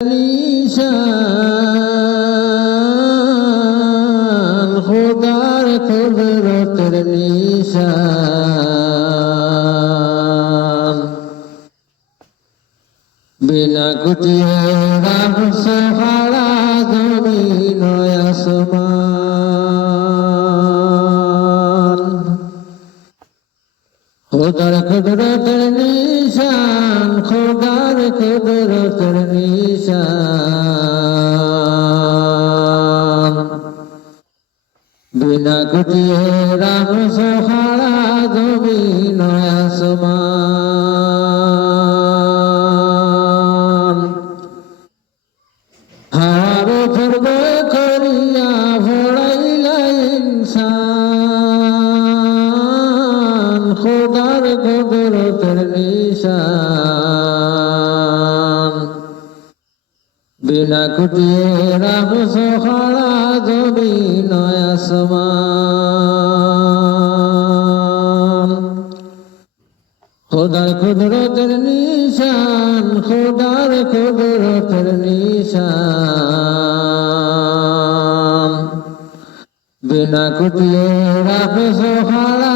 নিশান, খোদার কুদরতের নিশান। বিনা কুটিয়ে রাম সহারা জমিন আসমান। খোদার কুদরতের নিশান, খোদার কুদরতের নিশান বিনা কুটিয়ে রাম সহারা জমিন আসমান হার ধর্ম করিয়া ভরাইলা ইনসান খোদার কুদরতের বিনা কুটিয়ে রাম সহারা জমিন আসমান। খোদার কুদরতের নিশান, খোদার কুদরতের নিশান। বিনা কুটিয়ে রাখে সহারা জমি